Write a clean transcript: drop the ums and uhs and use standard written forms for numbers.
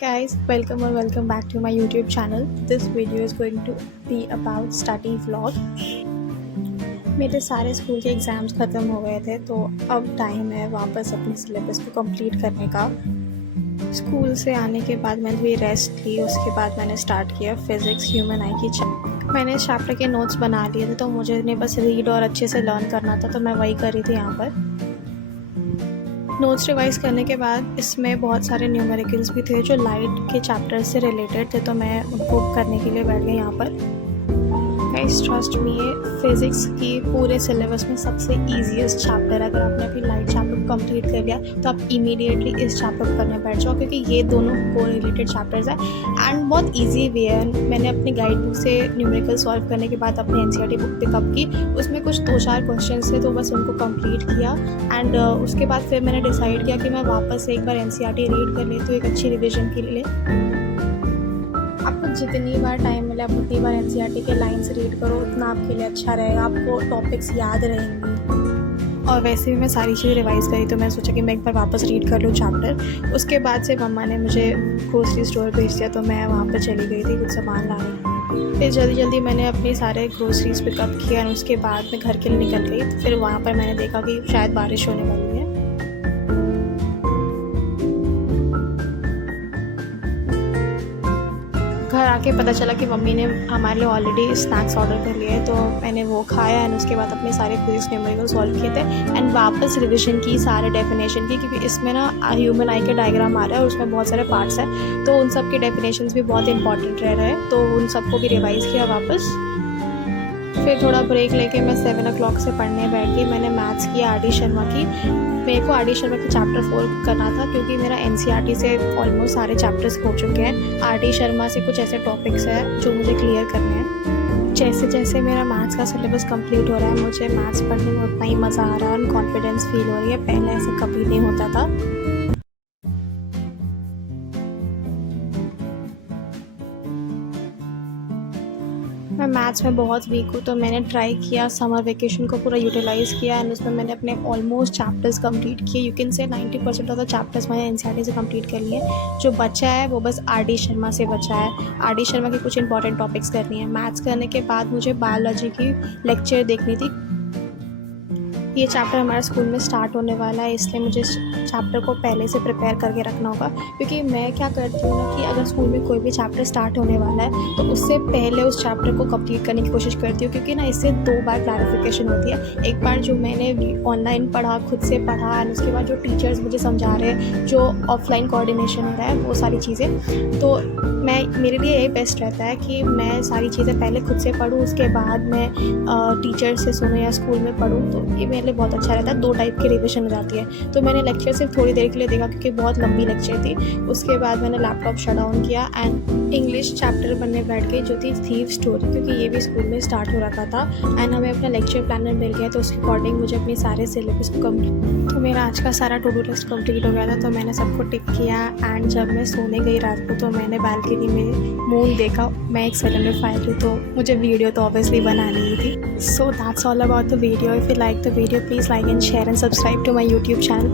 guys, welcome or welcome back to my YouTube channel. This video is going to be about study vlog. मेरे सारे school के exams ख़त्म हो गए थे तो अब टाइम है वापस अपने सिलेबस को कंप्लीट करने का। स्कूल से आने के बाद मैंने भी रेस्ट ली, उसके बाद मैंने स्टार्ट किया फ़िज़िक्स ह्यूमन आई की मैंने इस चैप्टर के नोट्स बना लिए थे तो मुझे नहीं बस रीड और अच्छे से लर्न करना था, तो मैं वही कर रही थी यहाँ पर। नोट्स रिवाइज करने के बाद इसमें बहुत सारे न्यूमेरिकल्स भी थे जो लाइट के चैप्टर से रिलेटेड थे, तो मैं उनको करने के लिए बैठ गई यहाँ पर। गाइस ट्रस्ट मी, ये फिज़िक्स की पूरे सिलेबस में सबसे ईजीएस्ट चैप्टर है। अगर आपने अभी लाइट चैप्टर को कंप्लीट कर लिया तो आप इमीडिएटली इस चैप्टर को करने बैठ जाओ, क्योंकि ये दोनों को रिलेटेड चैप्टर्स हैं एंड बहुत ईजी वे है। मैंने अपनी गाइड बुक से न्यूमेरिकल सॉल्व करने के बाद अपनी एनसीईआरटी बुक पिकअप की, उसमें कुछ 2-4 क्वेश्चन थे तो बस उनको कंप्लीट किया एंड उसके बाद फिर मैंने डिसाइड किया कि मैं वापस एक बार एनसीईआरटी रीड कर लेती हूँ एक अच्छी रिविजन के लिए। आपको जितनी बार टाइम मिले आप उतनी बार एनसीईआरटी के लाइन्स रीड करो, उतना आपके लिए अच्छा रहेगा, आपको टॉपिक्स याद रहेंगी। और वैसे भी मैं सारी चीज़ें रिवाइज़ करी तो मैं सोचा कि मैं एक बार वापस रीड कर लूँ चैप्टर। उसके बाद से मम्मा ने मुझे ग्रोसरी स्टोर भेज दिया तो मैं वहाँ पर चली गई थी कुछ सामान लाने। फिर जल्दी जल्दी मैंने अपने सारे ग्रोसरीज पिकअप किया और उसके बाद मैं घर के लिए निकल गई। फिर वहाँ पर मैंने देखा कि शायद बारिश होने वाली है। घर आके पता चला कि मम्मी ने हमारे लिए ऑलरेडी स्नैक्स ऑर्डर कर लिए, तो मैंने वो खाया एंड उसके बाद अपने सारे फिजिक्स न्यूमेरिकल सॉल्व किए थे एंड वापस रिविजन की सारे डेफिनेशन की, क्योंकि इसमें ना ह्यूमन आई के डायग्राम आ रहा है और उसमें बहुत सारे पार्ट्स हैं, तो उन सब के डेफिनेशंस भी बहुत इंपॉर्टेंट रह रहे हैं, तो उन सबको भी रिवाइज़ किया वापस। फिर थोड़ा ब्रेक लेके मैं 7 o'clock से पढ़ने बैठ गई। मैंने मैथ्स की आर.डी. शर्मा की। मेरे को आर.डी. शर्मा की चैप्टर 4 करना था, क्योंकि मेरा एनसीईआरटी से ऑलमोस्ट सारे चैप्टर्स हो चुके हैं। आर.डी. शर्मा से कुछ ऐसे टॉपिक्स हैं जो मुझे क्लियर करने हैं। जैसे जैसे मेरा मैथ्स का सिलेबस कंप्लीट हो रहा है, मुझे मैथ्स पढ़ने में उतना ही मज़ा आ रहा है और कॉन्फिडेंस फील हो रही है। पहले ऐसे कभी नहीं होता था। मैं मैथ्स में बहुत वीक हूँ, तो मैंने ट्राई किया समर वेकेशन को पूरा यूटिलाइज़ किया एंड उसमें मैंने अपने ऑलमोस्ट चैप्टर्स कंप्लीट किए। You can say 90% of the chapters मैंने एनसीईआरटी से कंप्लीट कर लिए। जो बचा है वो बस आर.डी. शर्मा से बचा है। आर.डी. शर्मा की कुछ इंपॉर्टेंट टॉपिक्स करनी है। मैथ्स करने के बाद मुझे बायोलॉजी की लेक्चर देखनी थी। ये चैप्टर हमारे स्कूल में स्टार्ट होने वाला है, इसलिए मुझे इस चैप्टर को पहले से प्रिपेयर करके रखना होगा, क्योंकि मैं क्या करती हूँ ना कि अगर स्कूल में कोई भी चैप्टर स्टार्ट होने वाला है तो उससे पहले उस चैप्टर को कंप्लीट करने की कोशिश करती हूँ, क्योंकि ना इससे 2 बार क्लैरिफिकेशन होती है। एक बार जो मैंने ऑनलाइन पढ़ा, खुद से पढ़ा एंड उसके बाद जो टीचर्स मुझे समझा रहे हैं, जो ऑफलाइन कोऑर्डिनेशन हो रहा है, वो सारी चीज़ें। तो मेरे लिए यही बेस्ट रहता है कि मैं सारी चीज़ें पहले खुद से पढूँ, उसके बाद मैं टीचर से सुनूँ या स्कूल में पढूँ, तो ये मेरे लिए बहुत अच्छा रहता है। 2 टाइप की रिविजन हो जाती है। तो मैंने लेक्चर सिर्फ थोड़ी देर के लिए देखा, क्योंकि बहुत लंबी लेक्चर थी। उसके बाद मैंने लैपटॉप शट डाउन किया एंड इंग्लिश चैप्टर पढ़ने बैठ गई, जो थी थीव स्टोरी, क्योंकि ये भी स्कूल में स्टार्ट हो रखा था एंड हमें अपना लेक्चर प्लानर मिल गया, तो उसके अकॉर्डिंग मुझे अपने सारे सिलेबस को कंप्लीट, तो मेरा आज का सारा टू डू लिस्ट कंप्लीट हो गया था। तो मैंने सबको टिक किया एंड जब मैं सोने गई रात को तो मैंने बालकनी में मून देखा। मैं एक सिलेंडर फायर हूँ तो मुझे वीडियो तो ऑब्वियसली बनानी ही थी। So that's all about the video. If you like the video please like and share and subscribe to my YouTube channel.